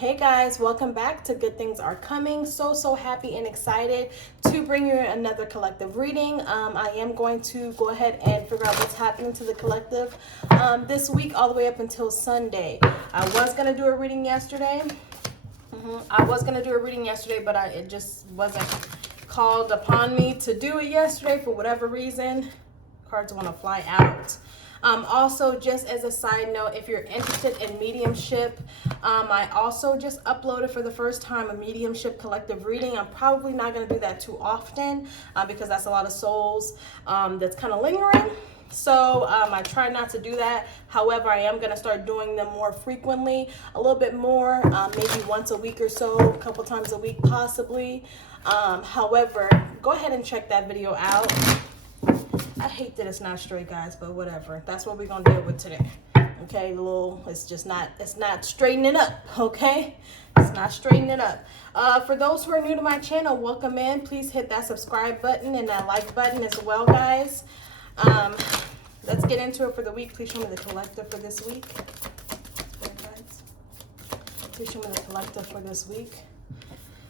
Hey guys, welcome back to Good Things Are Coming. So happy and excited to bring you another collective reading. I am going to go ahead and figure out what's happening to the collective this week all the way up until Sunday. I was going to do a reading yesterday. But it just wasn't called upon me to do it yesterday for whatever reason. Cards want to fly out. Also, just as a side note, if you're interested in mediumship, I also just uploaded for the first time a mediumship collective reading. I'm probably not going to do that too often because that's a lot of souls that's kind of lingering. So I try not to do that. However, I am going to start doing them more frequently, a little bit more, maybe once a week or so, a couple times a week possibly. However, go ahead and check that video out. I hate that it's not straight, guys, but whatever. That's what we're going to deal with today. Okay, it's not straightening up, okay? It's not straightening up. For those who are new to my channel, welcome in. Please hit that subscribe button and that like button as well, guys. Let's get into it for the week. Please show me the collective for this week. Please show me the collective for this week.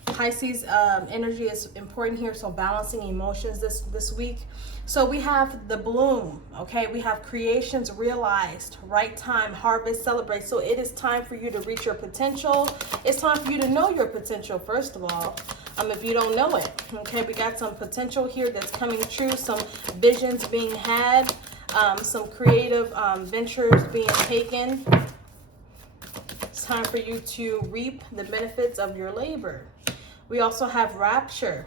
Pisces energy is important here, so balancing emotions this week. So we have the bloom, okay? We have creations realized, right time, harvest, celebrate. So it is time for you to reach your potential. It's time for you to know your potential, first of all, if you don't know it, okay? We got some potential here that's coming true, some visions being had, some creative ventures being taken. It's time for you to reap the benefits of your labor. We also have rapture,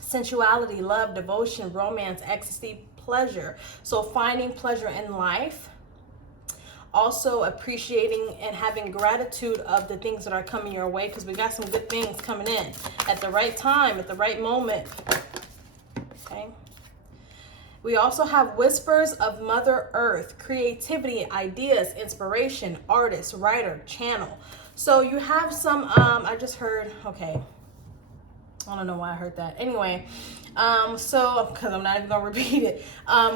sensuality, love, devotion, romance, ecstasy, pleasure. So finding pleasure in life. Also appreciating and having gratitude of the things that are coming your way, because we got some good things coming in at the right time, at the right moment. Okay. We also have whispers of Mother Earth, creativity, ideas, inspiration, artist, writer, channel. So you have some, I just heard, okay. I don't know why I heard that. Anyway, because I'm not even going to repeat it.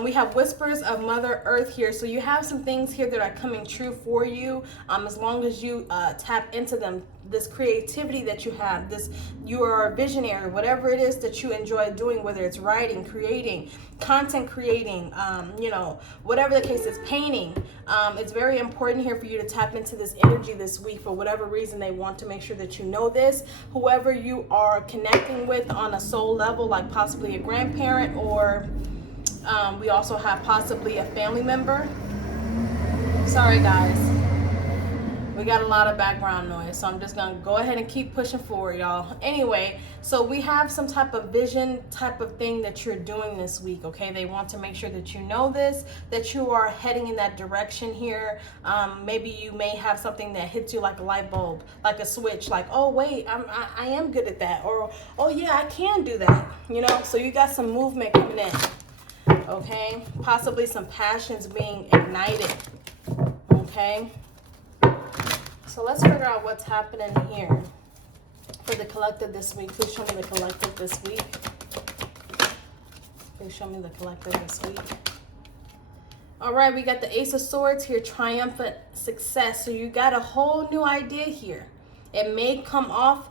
We have whispers of Mother Earth here. So you have some things here that are coming true for you as long as you tap into them. This creativity that you have, you are a visionary, whatever it is that you enjoy doing, whether it's writing, creating, content creating, whatever the case is, painting. It's very important here for you to tap into this energy this week for whatever reason. They want to make sure that you know this. Whoever you are connecting with on a soul level, like possibly a grandparent, or we also have possibly a family member. Sorry, guys. We got a lot of background noise, so I'm just going to go ahead and keep pushing forward, y'all. Anyway, so we have some type of vision type of thing that you're doing this week, okay? They want to make sure that you know this, that you are heading in that direction here. Maybe you may have something that hits you like a light bulb, like a switch, like, oh, wait, I am good at that. Or, oh, yeah, I can do that, So you got some movement coming in, okay? Possibly some passions being ignited, okay? So let's figure out what's happening here for the collective this week. Please show me the collective this week. Please show me the collective this week. All right, we got the Ace of Swords here, triumphant success. So you got a whole new idea here. It may come off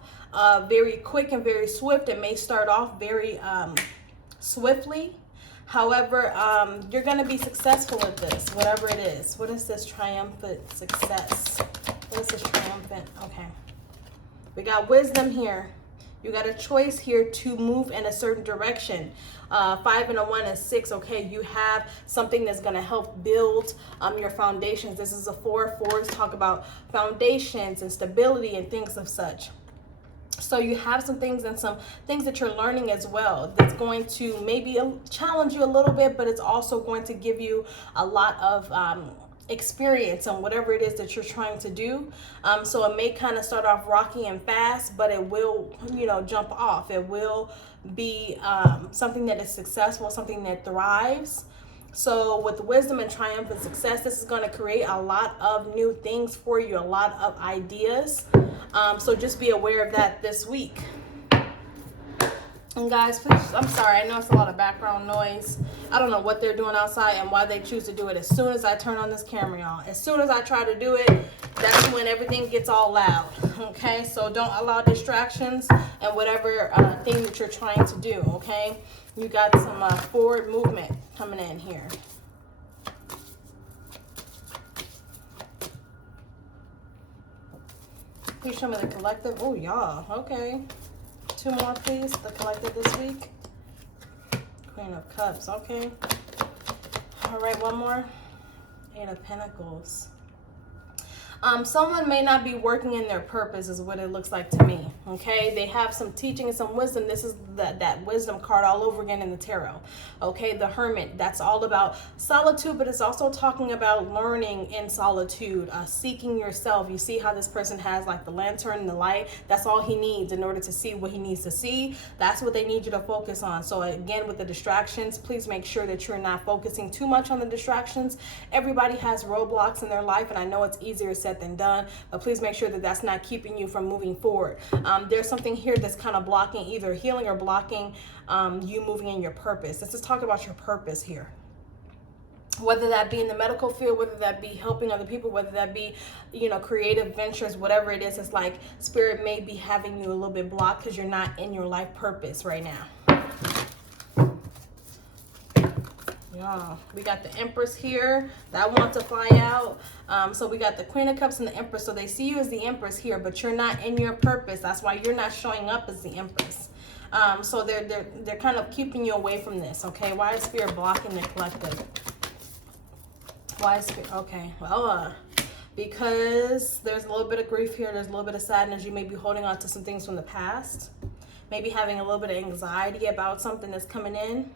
very quick and very swift. It may start off very swiftly. However, you're going to be successful at this, whatever it is. What is this triumphant success? What is this triumphant? Okay. We got wisdom here. You got a choice here to move in a certain direction. 5 and a 1 is 6. Okay, you have something that's going to help build your foundations. This is a 4. 4s talk about foundations and stability and things of such. So you have some things and some things that you're learning as well that's going to maybe challenge you a little bit, but it's also going to give you a lot of experience on whatever it is that you're trying to do. So it may kind of start off rocky and fast, but it will, jump off. It will be something that is successful, something that thrives. So with wisdom and triumphant success, this is going to create a lot of new things for you, a lot of ideas. So just be aware of that this week. And guys, please, I'm sorry, I know it's a lot of background noise. I don't know what they're doing outside and why they choose to do it as soon as I turn on this camera, y'all. As soon as I try to do it, that's when everything gets all loud, okay? So don't allow distractions and whatever thing that you're trying to do, okay? You got some forward movement coming in here. Please show me the collective. Oh, y'all, okay. 2 more, please. The collective this week. Queen of Cups. Okay. All right, 1 more. 8 of Pentacles. Someone may not be working in their purpose is what it looks like to me, okay? They have some teaching and some wisdom. This is that wisdom card all over again in the tarot, okay? The Hermit, that's all about solitude, but it's also talking about learning in solitude, seeking yourself. You see how this person has like the lantern and the light? That's all he needs in order to see what he needs to see. That's what they need you to focus on. So again, with the distractions, please make sure that you're not focusing too much on the distractions. Everybody has roadblocks in their life, and I know it's easier said than done, but please make sure that that's not keeping you from moving forward. There's something here that's kind of blocking either healing or blocking you moving in your purpose. This is talking about your purpose here, whether that be in the medical field, whether that be helping other people, whether that be, you know, creative ventures, whatever it is. It's like spirit may be having you a little bit blocked because you're not in your life purpose right now. Yeah, we got the Empress here that wants to fly out. So we got the Queen of Cups and the Empress. So they see you as the Empress here, but you're not in your purpose. That's why you're not showing up as the Empress. So they're kind of keeping you away from this. Okay, why is Spirit blocking the collective? Why is Spirit? Okay, well, because there's a little bit of grief here. There's a little bit of sadness. You may be holding on to some things from the past. Maybe having a little bit of anxiety about something that's coming in.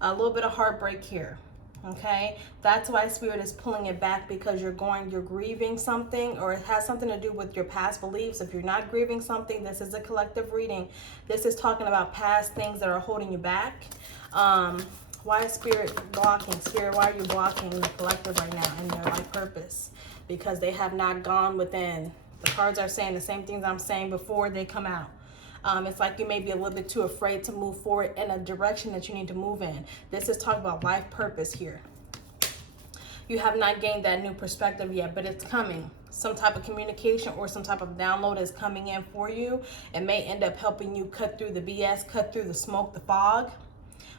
A little bit of heartbreak here, okay? That's why Spirit is pulling it back, because you're grieving something, or it has something to do with your past beliefs. If you're not grieving something, this is a collective reading. This is talking about past things that are holding you back. Why is Spirit blocking? Spirit, why are you blocking the collective right now in their life purpose? Because they have not gone within. The cards are saying the same things I'm saying before they come out. It's like you may be a little bit too afraid to move forward in a direction that you need to move in. This is talking about life purpose here. You have not gained that new perspective yet, but it's coming. Some type of communication or some type of download is coming in for you. It may end up helping you cut through the BS, cut through the smoke, the fog.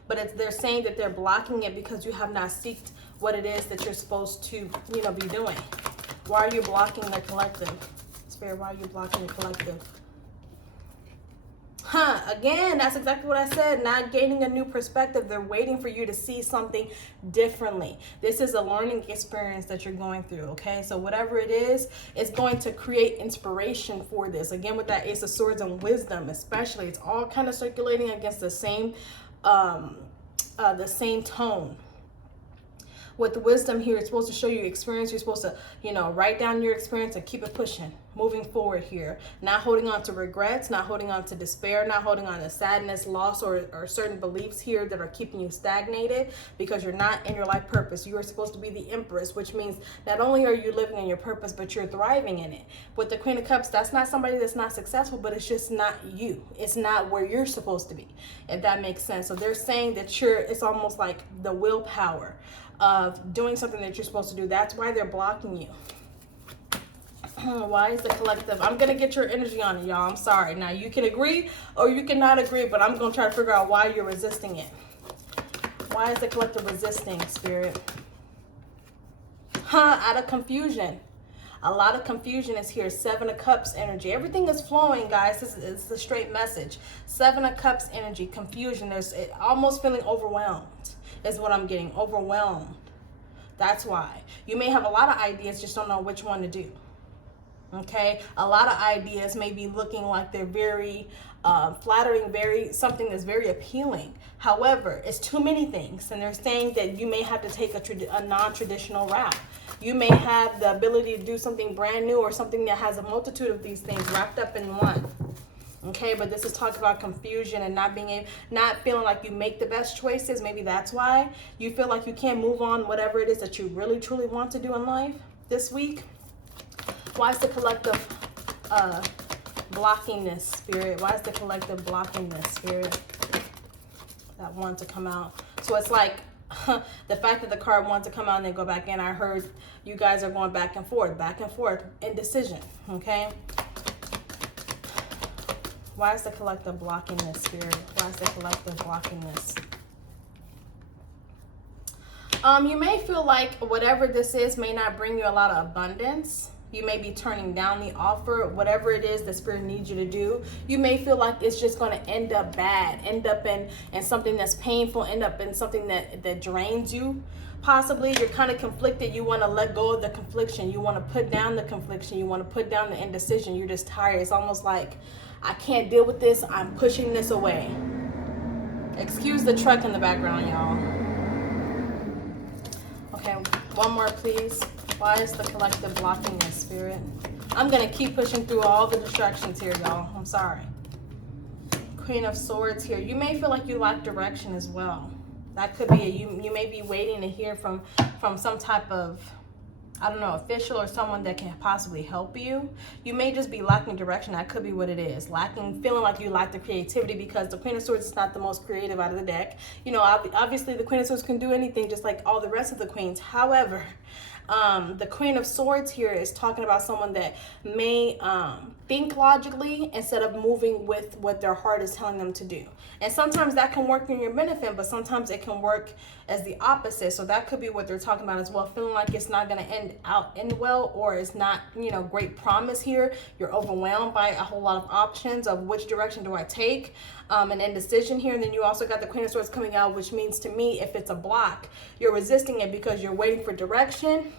But they're saying that they're blocking it because you have not seeked what it is that you're supposed to, you know, be doing. Why are you blocking the collective? Spirit, why are you blocking the collective? Again, that's exactly what I said. Not gaining a new perspective. They're waiting for you to see something differently. This is a learning experience that you're going through, okay? So whatever it is, it's going to create inspiration for this. Again, with that Ace of Swords and wisdom, especially, it's all kind of circulating against the same tone. With the wisdom here, it's supposed to show you experience. You're supposed to, you know, write down your experience and keep it pushing, moving forward here. Not holding on to regrets, not holding on to despair, not holding on to sadness, loss, or certain beliefs here that are keeping you stagnated, because you're not in your life purpose. You are supposed to be the Empress, which means not only are you living in your purpose, but you're thriving in it. With the Queen of Cups, that's not somebody that's not successful, but it's just not you. It's not where you're supposed to be, if that makes sense. So they're saying that it's almost like the willpower of doing something that you're supposed to do. That's why they're blocking you. Why is the collective? I'm gonna get your energy on it, y'all. I'm sorry. Now you can agree or you cannot agree, but I'm gonna try to figure out why you're resisting it. Why is the collective resisting, Spirit? Out of confusion. A lot of confusion is here. 7 of Cups energy. Everything is flowing, guys. This is the straight message. 7 of Cups energy. Confusion. There's almost feeling overwhelmed is what I'm getting. Overwhelmed. That's why. You may have a lot of ideas, just don't know which one to do. Okay? A lot of ideas may be looking like they're very flattering, something that's very appealing. However, it's too many things, and they're saying that you may have to take a non-traditional route. You may have the ability to do something brand new, or something that has a multitude of these things wrapped up in one. Okay, but this is talking about confusion and not feeling like you make the best choices. Maybe that's why you feel like you can't move on whatever it is that you really truly want to do in life this week. Why is the collective blocking this, Spirit? Why is the collective blocking this, Spirit? That want to come out. So it's like the fact that the card wants to come out and then go back in. I heard you guys are going back and forth, indecision, okay? Why is the collective blocking this, Spirit? Why is the collective blocking this? You may feel like whatever this is may not bring you a lot of abundance. You may be turning down the offer, whatever it is the Spirit needs you to do. You may feel like it's just going to end up bad, end up in something that's painful, end up in something that drains you. Possibly you're kind of conflicted. You want to let go of the confliction. You want to put down the confliction. You want to put down the indecision. You're just tired. It's almost like, I can't deal with this. I'm pushing this away. Excuse the truck in the background, y'all. Okay, one more, please. Why is the collective blocking this, Spirit? I'm going to keep pushing through all the distractions here, y'all. I'm sorry. Queen of Swords here. You may feel like you lack direction as well. That could be you may be waiting to hear from some type of, I don't know, official or someone that can possibly help you. You may just be lacking direction. That could be what it is. Feeling like you lack the creativity, because the Queen of Swords is not the most creative out of the deck. You know, obviously the Queen of Swords can do anything just like all the rest of the queens. However, the Queen of Swords here is talking about someone that may think logically instead of moving with what their heart is telling them to do. And sometimes that can work in your benefit, but sometimes it can work as the opposite. So that could be what they're talking about as well. Feeling like it's not going to end well, or it's not, you know, great promise here. You're overwhelmed by a whole lot of options of which direction do I take, an indecision here. And then you also got the Queen of Swords coming out, which means to me, if it's a block, you're resisting it because you're waiting for direction.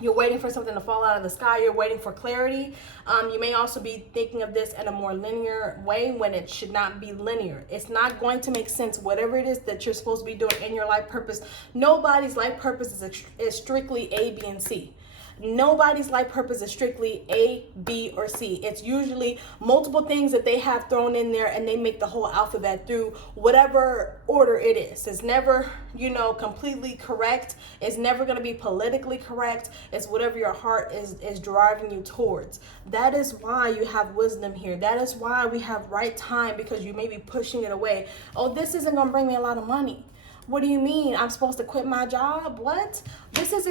You're waiting for something to fall out of the sky. You're waiting for clarity. You may also be thinking of this in a more linear way when it should not be linear. It's not going to make sense. Whatever it is that you're supposed to be doing in your life purpose, nobody's life purpose is strictly A, B, and C. Nobody's life purpose is strictly A, B, or C. It's usually multiple things that they have thrown in there, and they make the whole alphabet through whatever order it is. It's never, you know, completely correct. It's never going to be politically correct. It's whatever your heart is driving you towards. That is why you have wisdom here. That is why we have right time, because you may be pushing it away. Oh, this isn't going to bring me a lot of money. What do you mean? I'm supposed to quit my job? What? This feels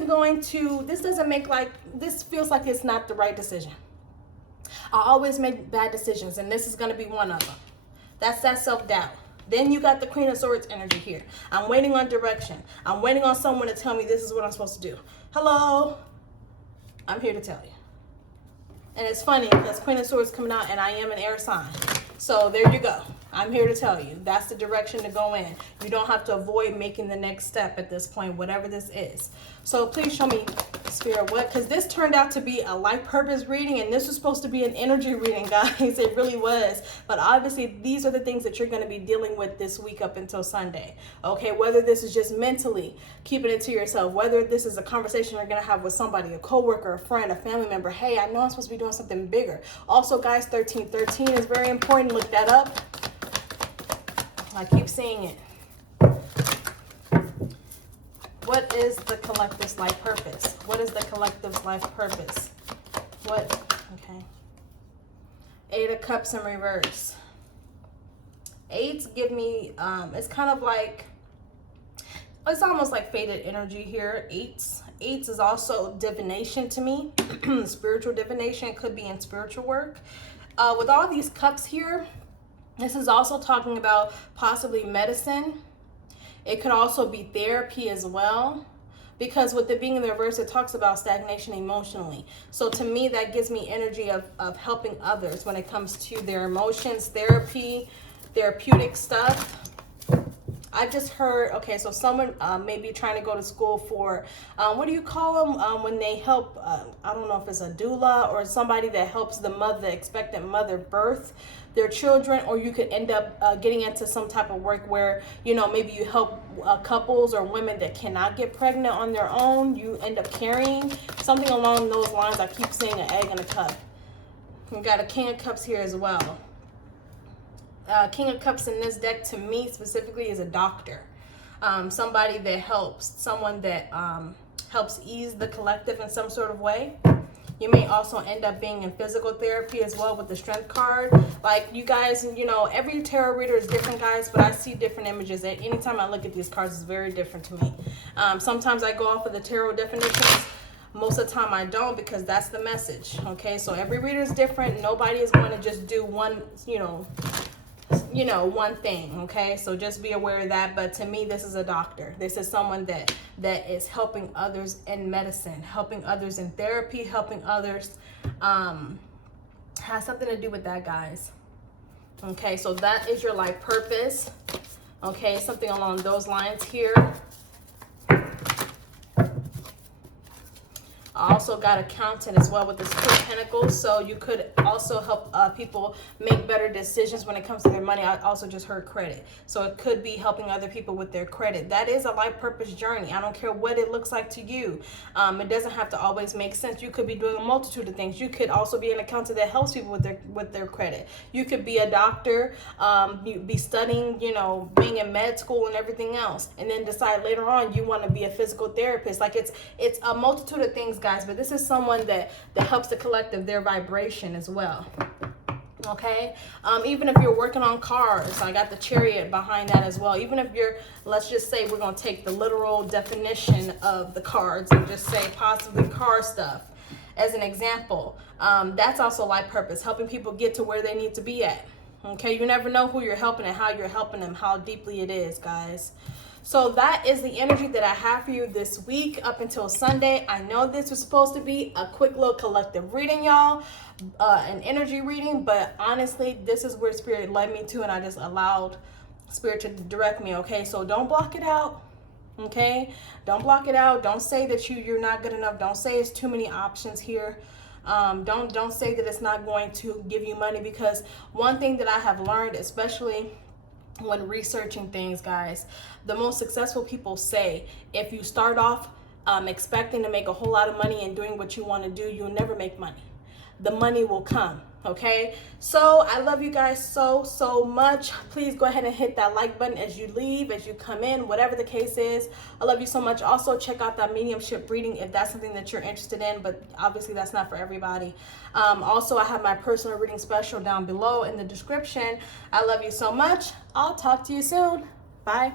like it's not the right decision. I always make bad decisions, and this is going to be one of them. That's that self-doubt. Then you got the Queen of Swords energy here. I'm waiting on direction. I'm waiting on someone to tell me this is what I'm supposed to do. Hello? I'm here to tell you. And it's funny because Queen of Swords coming out, and I am an air sign. So there you go. I'm here to tell you that's the direction to go in. You don't have to avoid making the next step at this point, whatever this is. So please show me, Spirit, what, because this turned out to be a life purpose reading, and this was supposed to be an energy reading, guys. It really was. But obviously these are the things that you're going to be dealing with this week up until Sunday. Okay, whether this is just mentally keeping it to yourself, whether this is a conversation you're going to have with somebody, a coworker, a friend, a family member. Hey, I know I'm supposed to be doing something bigger. Also, guys, 1313 is very important. Look that up. I keep saying it. What is the collective's life purpose? What is the collective's life purpose? What? Okay. 8 of Cups in reverse. 8s give me, it's kind of like, it's almost like faded energy here. 8s is also divination to me. Spiritual divination. Could be in spiritual work. With all these cups here, this is also talking about possibly medicine. It could also be therapy as well, because with it being in the reverse, it talks about stagnation emotionally. So to me, that gives me energy of helping others when it comes to their emotions, therapy, therapeutic stuff. I just heard, okay, so someone may be trying to go to school for, what do you call them when they help, I don't know if it's a doula or somebody that helps the mother, expectant mother, birth their children, or you could end up getting into some type of work where, you know, maybe you help couples or women that cannot get pregnant on their own. You end up carrying something along those lines. I keep saying an egg in a cup. We got a King of Cups here as well. King of Cups in this deck to me specifically is a doctor. Somebody that helps, someone that helps ease the collective in some sort of way. You may also end up being in physical therapy as well with the strength card. Like, you guys, you know, every tarot reader is different, guys, but I see different images. At any time I look at these cards, it's very different to me. Sometimes I go off of the tarot definitions. Most of the time I don't, because that's the message. Okay, so every reader is different. Nobody is going to just do one, one thing. Okay, so just be aware of that. But to me, this is a doctor. This is someone that is helping others in medicine, helping others in therapy, helping others. Has something to do with that, guys. Okay, so that is your life purpose. Okay, something along those lines here. I also got accountant as well with this Two of Pentacles, so you could also help people make better decisions when it comes to their money. I also just heard credit, so it could be helping other people with their credit. That is a life purpose journey. I don't care what it looks like to you. It doesn't have to always make sense. You could be doing a multitude of things. You could also be an accountant that helps people with their credit. You could be a doctor, you be studying, being in med school and everything else, and then decide later on you want to be a physical therapist. Like, it's a multitude of things, guys, but this is someone that helps the collective, their vibration as well. Okay, even if you're working on cars, I got the Chariot behind that as well. Even if you're, let's just say we're going to take the literal definition of the cards and just say possibly car stuff as an example. That's also life purpose, helping people get to where they need to be at. Okay, you never know who you're helping and how you're helping them, how deeply it is, guys. So that is the energy that I have for you this week up until Sunday. I know this was supposed to be a quick little collective reading, y'all, an energy reading, but honestly, this is where Spirit led me to, and I just allowed Spirit to direct me, okay? So don't block it out, okay? Don't block it out. Don't say that you're not good enough. Don't say it's too many options here. Don't say that it's not going to give you money, because one thing that I have learned, especially when researching things, guys, the most successful people say if you start off expecting to make a whole lot of money and doing what you want to do, you'll never make money. The money will come. Okay, so I love you guys so much. Please go ahead and hit that like button as you leave, as you come in, whatever the case is. I love you so much. Also, check out that mediumship reading if that's something that you're interested in, but obviously that's not for everybody. Also, I have my personal reading special down below in the description. I love you so much. I'll talk to you soon. Bye.